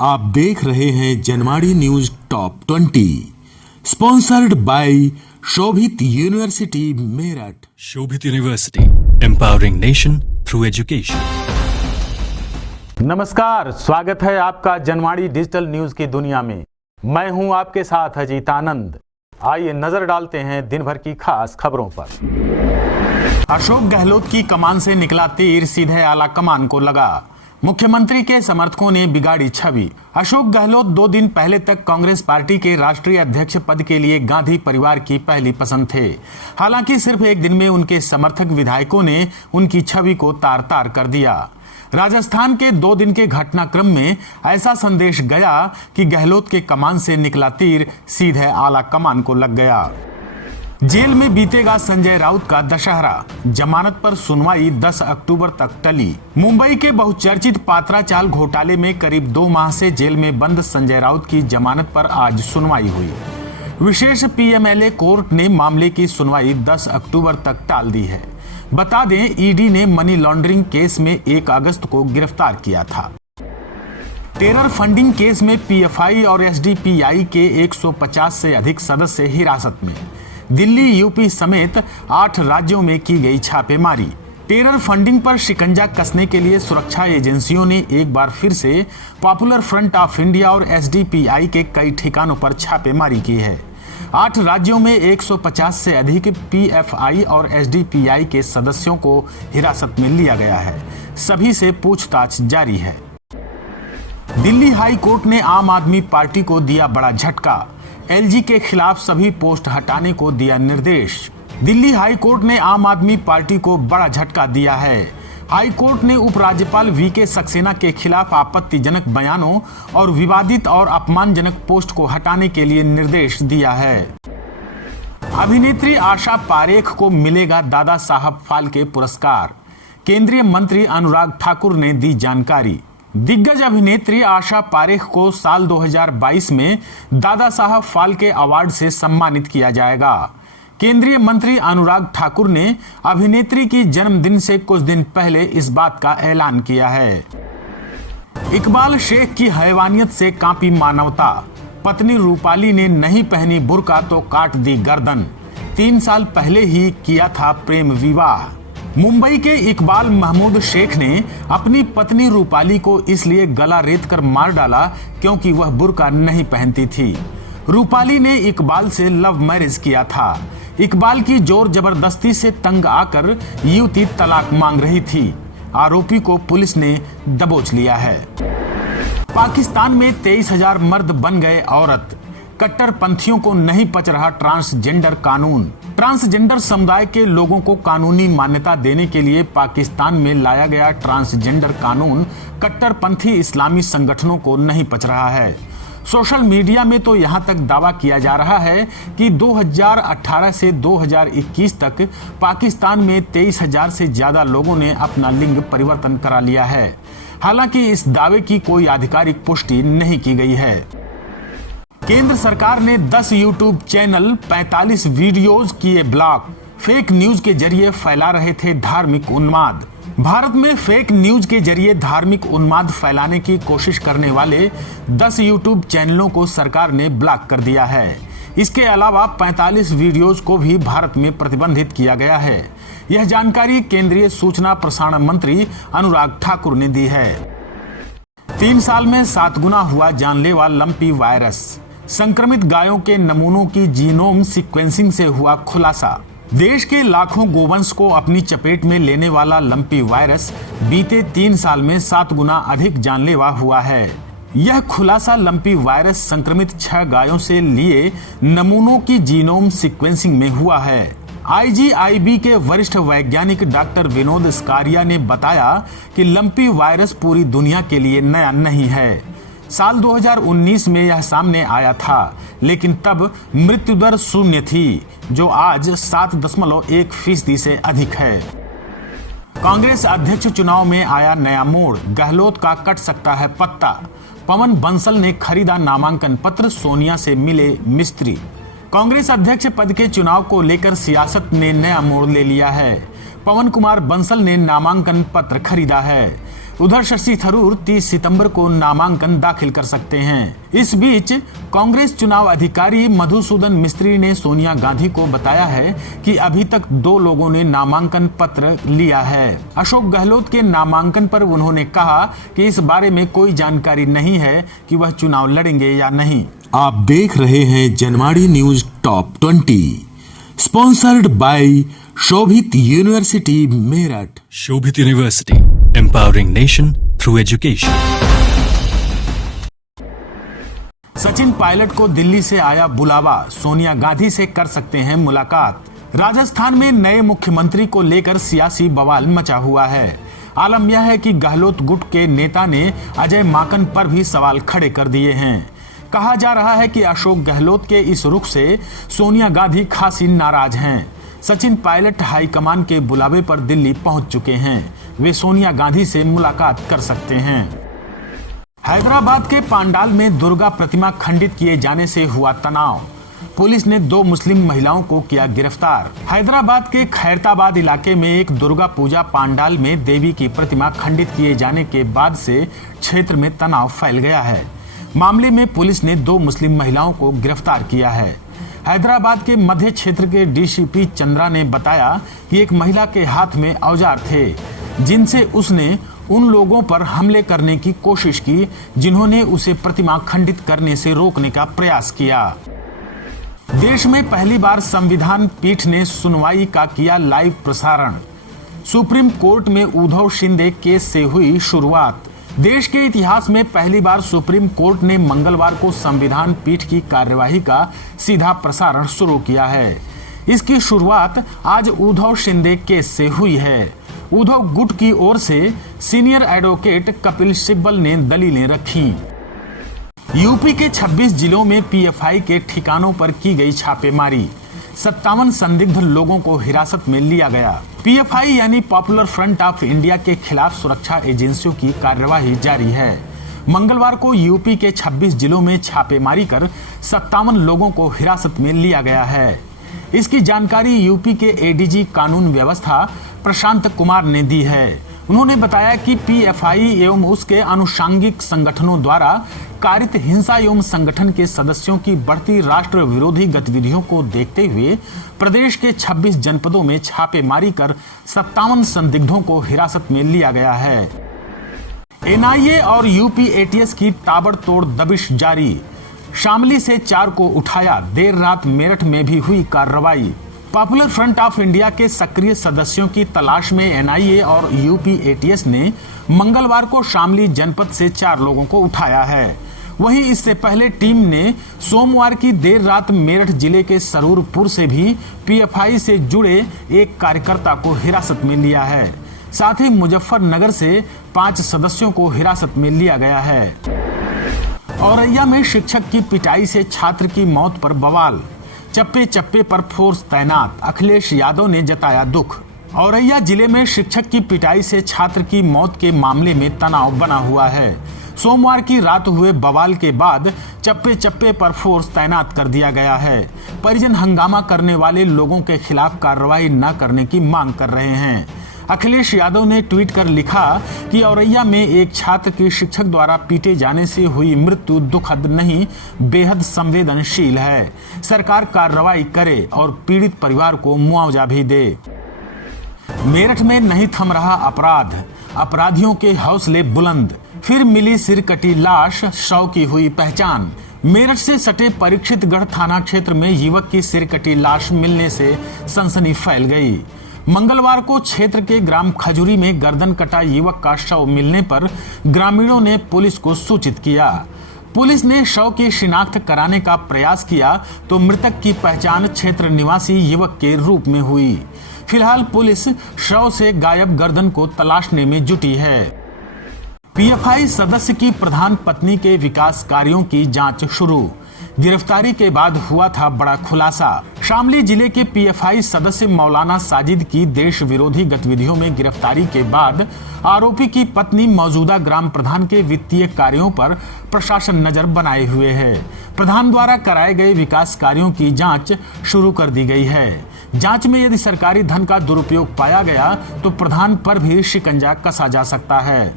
आप देख रहे हैं Janwadi news top 20 sponsored by Shobhit university Meerut. Shobhit university, empowering nation through education. नमस्कार, स्वागत है आपका जनवाड़ी डिजिटल न्यूज की दुनिया में। मैं हूं आपके साथ अजीत आनंद। आइए नजर डालते हैं दिन भर की खास खबरों पर। अशोक गहलोत की कमान से निकला तीर सीधे आला कमान को लगा। मुख्यमंत्री के समर्थकों ने बिगाड़ी छवि। अशोक गहलोत 2 दिन पहले तक कांग्रेस पार्टी के राष्ट्रीय अध्यक्ष पद के लिए गांधी परिवार की पहली पसंद थे। हालांकि सिर्फ एक दिन में उनके समर्थक विधायकों ने उनकी छवि को तार-तार कर दिया। राजस्थान के 2 दिन के घटनाक्रम में ऐसा संदेश गया कि गहलोत के कमान से निकला तीर सीधे आला कमान को लग गया। जेल में बीतेगा संजय राउत का दशहरा, जमानत पर सुनवाई 10 अक्टूबर तक टली। मुंबई के बहुचर्चित पात्रा चाल घोटाले में करीब 2 माह से जेल में बंद संजय राउत की जमानत पर आज सुनवाई हुई। विशेष पीएमएलए कोर्ट ने मामले की सुनवाई 10 अक्टूबर तक टाल दी है। बता दें, ईडी ने मनी लॉन्ड्रिंग केस में 1 अगस्त को गिरफ्तार किया था। टेरर फंडिंग केस में पीएफआई और एसडीपीआई के 150 से अधिक सदस्य हिरासत में। दिल्ली, यूपी समेत 8 राज्यों में की गई छापेमारी। टेरर फंडिंग पर शिकंजा कसने के लिए सुरक्षा एजेंसियों ने एक बार फिर से पॉपुलर फ्रंट ऑफ इंडिया और एसडीपीआई के कई ठिकानों पर छापेमारी की है। 8 राज्यों में 150 से अधिक पीएफआई और एसडीपीआई के सदस्यों को हिरासत में लिया गया है। सभी से पूछताछ जारी है। दिल्ली हाई कोर्ट ने आम आदमी पार्टी को दिया बड़ा झटका। एलजी के खिलाफ सभी पोस्ट हटाने को दिया निर्देश। दिल्ली हाई कोर्ट ने आम आदमी पार्टी को बड़ा झटका दिया है। हाई कोर्ट ने उपराज्यपाल वीके सक्सेना के खिलाफ आपत्तिजनक बयानों और विवादित और अपमानजनक पोस्ट को हटाने के लिए निर्देश दिया है। अभिनेत्री आशा पारेख को मिलेगा दादा साहब फाल्के पुरस्कार, केंद्रीय मंत्री अनुराग ठाकुर ने दी जानकारी। दिग्गज अभिनेत्री आशा पारेख को साल 2022 में दादा साहब फाल्के अवार्ड से सम्मानित किया जाएगा। केंद्रीय मंत्री अनुराग ठाकुर ने अभिनेत्री की जन्मदिन से कुछ दिन पहले इस बात का ऐलान किया है। इकबाल शेख की हैवानियत से कांपी मानवता, पत्नी रूपाली ने नहीं पहनी बुर्का तो काट दी गर्दन। 3 साल पहले ही किया था प्रेम विवाह। मुंबई के इकबाल महमूद शेख ने अपनी पत्नी रूपाली को इसलिए गला रेत कर मार डाला क्योंकि वह बुर्का नहीं पहनती थी। रूपाली ने इकबाल से लव मैरिज किया था। इकबाल की जोर जबरदस्ती से तंग आकर युवती तलाक मांग रही थी। आरोपी को पुलिस ने दबोच लिया है। पाकिस्तान में 23,000 मर्द बन गए औरत, कट्टरपंथियों को नहीं पच रहा ट्रांसजेंडर कानून। ट्रांसजेंडर समुदाय के लोगों को कानूनी मान्यता देने के लिए पाकिस्तान में लाया गया ट्रांसजेंडर कानून कट्टरपंथी इस्लामी संगठनों को नहीं पच रहा है। सोशल मीडिया में तो यहां तक दावा किया जा रहा है कि 2018 से 2021 तक पाकिस्तान में 23,000 से ज्यादा लोगों ने अपना लिंग परिवर्तन करा लिया है। हालांकि इस दावे की कोई आधिकारिक पुष्टि नहीं की गई है। केंद्र सरकार ने 10 यूट्यूब चैनल, 45 वीडियोज किए ब्लॉक। फेक न्यूज के जरिए फैला रहे थे धार्मिक उन्माद। भारत में फेक न्यूज के जरिए धार्मिक उन्माद फैलाने की कोशिश करने वाले 10 यूट्यूब चैनलों को सरकार ने ब्लॉक कर दिया है। इसके अलावा 45 वीडियोज को भी भारत में प्रतिबंधित किया गया है। यह जानकारी केंद्रीय सूचना प्रसारण मंत्री अनुराग ठाकुर ने दी है। 3 साल में 7 गुना हुआ जानलेवा लंपी वायरस। संक्रमित गायों के नमूनों की जीनोम सीक्वेंसिंग से हुआ खुलासा। देश के लाखों गोवंश को अपनी चपेट में लेने वाला लंपी वायरस बीते 3 साल में 7 गुना अधिक जानलेवा हुआ है। यह खुलासा लंपी वायरस संक्रमित 6 गायों से लिए नमूनों की जीनोम सीक्वेंसिंग में हुआ है। आईजीआईबी के वरिष्ठ वैज्ञानिक डॉक्टर विनोद स्कारिया ने बताया कि लंपी वायरस पूरी दुनिया के लिए नया नहीं है। साल 2019 में यह सामने आया था, लेकिन तब मृत्यु दर 0 थी, जो आज 7.1% से अधिक है। कांग्रेस अध्यक्ष चुनाव में आया नया मोड़, गहलोत का कट सकता है पत्ता। पवन बंसल ने खरीदा नामांकन पत्र, सोनिया से मिले मिस्त्री। कांग्रेस अध्यक्ष पद के चुनाव को लेकर सियासत ने नया मोड़ ले लिया है। पवन कुमार बंसल ने नामांकन पत्र खरीदा है। उधर शशि थरूर 30 सितंबर को नामांकन दाखिल कर सकते हैं। इस बीच कांग्रेस चुनाव अधिकारी मधुसूदन मिस्त्री ने सोनिया गांधी को बताया है कि अभी तक 2 लोगों ने नामांकन पत्र लिया है। अशोक गहलोत के नामांकन पर उन्होंने कहा कि इस बारे में कोई जानकारी नहीं है कि वह चुनाव लड़ेंगे या नहीं। आप देख रहे हैं Janwadi news top 20, sponsored by Shobhit university Meerut. Shobhit University, empowering nation through education. Sachin Pilot को दिल्ली से आया बुलावा, सोनिया गांधी से कर सकते हैं मुलाकात। राजस्थान में नए मुख्यमंत्री को लेकर सियासी बवाल मचा हुआ है। आलम यह है कि गहलोत गुट के नेता ने अजय माकन पर भी सवाल खड़े कर दिए हैं। कहा जा रहा है कि अशोक गहलोत के इस रुख से सोनिया गांधी खासी नाराज हैं। सचिन पायलट हाईकमान के बुलावे पर दिल्ली पहुंच चुके हैं। वे सोनिया गांधी से मुलाकात कर सकते हैं। हैदराबाद के पांडाल में दुर्गा प्रतिमा खंडित किए जाने से हुआ तनाव। पुलिस ने 2 मुस्लिम महिलाओं को किया गिरफ्तार। हैदराबाद के खैरताबाद इलाके में एक दुर्गा पूजा पांडाल में देवी की प्रतिमा खंडित किए जाने के बाद से क्षेत्र में तनाव फैल गया है। मामले में पुलिस ने 2 मुस्लिम महिलाओं को गिरफ्तार किया है। हैदराबाद के मध्य क्षेत्र के डीसीपी चंद्रा ने बताया कि एक महिला के हाथ में औजार थे, जिनसे उसने उन लोगों पर हमले करने की कोशिश की जिन्होंने उसे प्रतिमा खंडित करने से रोकने का प्रयास किया। देश में पहली बार संविधान पीठ ने सुनवाई का किया लाइव प्रसारण। सुप्रीम कोर्ट में उद्धव शिंदे केस से हुई शुरुआत। देश के इतिहास में पहली बार सुप्रीम कोर्ट ने मंगलवार को संविधान पीठ की कार्यवाही का सीधा प्रसारण शुरू किया है। इसकी शुरुआत आज उद्धव शिंदे केस से हुई है। उद्धव गुट की ओर से सीनियर एडवोकेट कपिल सिब्बल ने दलीलें रखी। यूपी के 26 जिलों में पीएफआई के ठिकानों पर की गई छापेमारी। 57 संदिग्ध लोगों को हिरासत में लिया गया। पीएफआई यानी पॉपुलर फ्रंट ऑफ इंडिया के खिलाफ सुरक्षा एजेंसियों की कार्यवाही जारी है। मंगलवार को यूपी के 26 जिलों में छापेमारी कर 57 लोगों को हिरासत में लिया गया है। इसकी जानकारी यूपी के एडीजी कानून व्यवस्था प्रशांत कुमार ने दी है। उन्होंने बताया कि पीएफआई एवं उसके अनुषांगिक संगठनों द्वारा कारित हिंसा एवं संगठन के सदस्यों की बढ़ती राष्ट्र विरोधी गतिविधियों को देखते हुए प्रदेश के 26 जनपदों में छापेमारी कर 57 संदिग्धों को हिरासत में लिया गया है। एनआईए और यूपी एटीएस की ताबड़तोड़ दबिश जारी। शामली से 4 को उठाया, देर रात मेरठ में भी हुई कार्रवाई। पॉपुलर फ्रंट ऑफ इंडिया के सक्रिय सदस्यों की तलाश में एनआईए और यूपी एटीएस ने मंगलवार को शामली जनपद से 4 लोगों को उठाया है। वहीं इससे पहले टीम ने सोमवार की देर रात मेरठ जिले के सरूरपुर से भी पीएफआई से जुड़े एक कार्यकर्ता को हिरासत में लिया है। साथ ही मुजफ्फरनगर से 5 सदस्यों को हिरासत में लिया गया है। औरैया में शिक्षक की पिटाई से छात्र की मौत पर बवाल। चप्पे चप्पे पर फोर्स तैनात, अखिलेश यादव ने जताया दुख। औरैया जिले में शिक्षक की पिटाई से छात्र की मौत के मामले में तनाव बना हुआ है। सोमवार की रात हुए बवाल के बाद चप्पे चप्पे पर फोर्स तैनात कर दिया गया है। परिजन हंगामा करने वाले लोगों के खिलाफ कार्रवाई न करने की मांग कर रहे हैं। अखिलेश यादव ने ट्वीट कर लिखा कि औरैया में एक छात्र की शिक्षक द्वारा पीटे जाने से हुई मृत्यु दुखद नहीं, बेहद संवेदनशील है। सरकार कार्रवाई करे और पीड़ित परिवार को मुआवजा भी दे। मेरठ में नहीं थम रहा अपराध, अपराधियों के हौसले बुलंद। फिर मिली सिरकटी लाश, शव की हुई पहचान। मेरठ से सटे परीक्षितगढ़ थाना क्षेत्र में युवक की सिरकटी लाश मिलने से सनसनी फैल गई। मंगलवार को क्षेत्र के ग्राम खजूरी में गर्दन कटा युवक का शव मिलने पर ग्रामीणों ने पुलिस को सूचित किया। पुलिस ने शव की शिनाख्त कराने का प्रयास किया तो मृतक की पहचान क्षेत्र निवासी युवक के रूप में हुई। फिलहाल पुलिस शव से गायब गर्दन को तलाशने में जुटी है। पीएफआई सदस्य की प्रधान पत्नी के विकास कार्यों की जांच शुरू। गिरफ्तारी के बाद हुआ था बड़ा खुलासा। शामली जिले के पीएफआई सदस्य मौलाना साजिद की देश विरोधी गतिविधियों में गिरफ्तारी के बाद आरोपी की पत्नी मौजूदा ग्राम प्रधान के वित्तीय कार्यों पर प्रशासन नजर बनाए हुए है। प्रधान द्वारा कराए गए विकास कार्यों की जांच शुरू कर दी गई है। जांच में यदि सरकारी धन का दुरुपयोग पाया गया तो प्रधान पर भी शिकंजा कसा जा सकता है।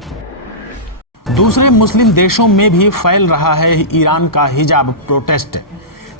दूसरे मुस्लिम देशों में भी फैल रहा है ईरान का हिजाब प्रोटेस्ट।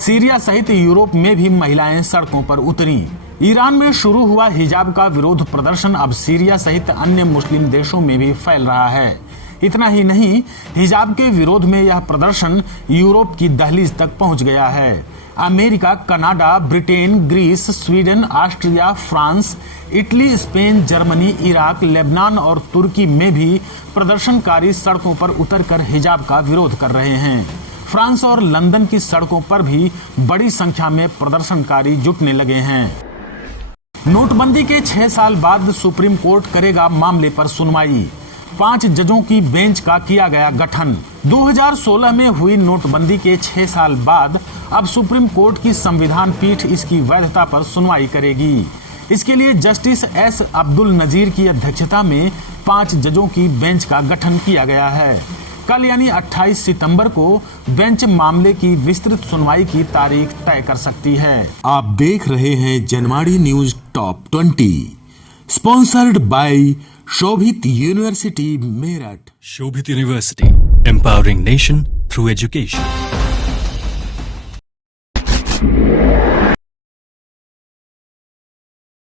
सीरिया सहित यूरोप में भी महिलाएं सड़कों पर उतरी। ईरान में शुरू हुआ हिजाब का विरोध प्रदर्शन अब सीरिया सहित अन्य मुस्लिम देशों में भी फैल रहा है। इतना ही नहीं, हिजाब के विरोध में यह प्रदर्शन यूरोप की दहलीज तक पहुंच गया है। America, Canada, Britain, Greece, Sweden, Austria, France, Italy, Spain, Germany, Iraq, Lebanon और तुर्की में भी प्रदर्शनकारी सड़कों पर उतरकर हिजाब का विरोध कर रहे हैं। फ्रांस और लंदन की सड़कों पर भी बड़ी संख्या में प्रदर्शनकारी जुटने लगे हैं। नोटबंदी के 6 साल बाद सुप्रीम कोर्ट करेगा मामले पर सुनवाई। 5 जजों की बेंच का किया गया गठन। 2016 में हुई नोटबंदी के 6 साल बाद अब सुप्रीम कोर्ट की संविधान पीठ इसकी वैधता पर सुनवाई करेगी। इसके लिए जस्टिस एस अब्दुल नजीर की अध्यक्षता में 5 जजों की बेंच का गठन किया गया है। कल यानी 28 सितंबर को बेंच मामले की विस्तृत सुनवाई की तारीख तय कर सकती है। आप देख रहे हैं Janmadi news top 20, sponsored by Shobhit university Meerut. Shobhit University, empowering nation through education.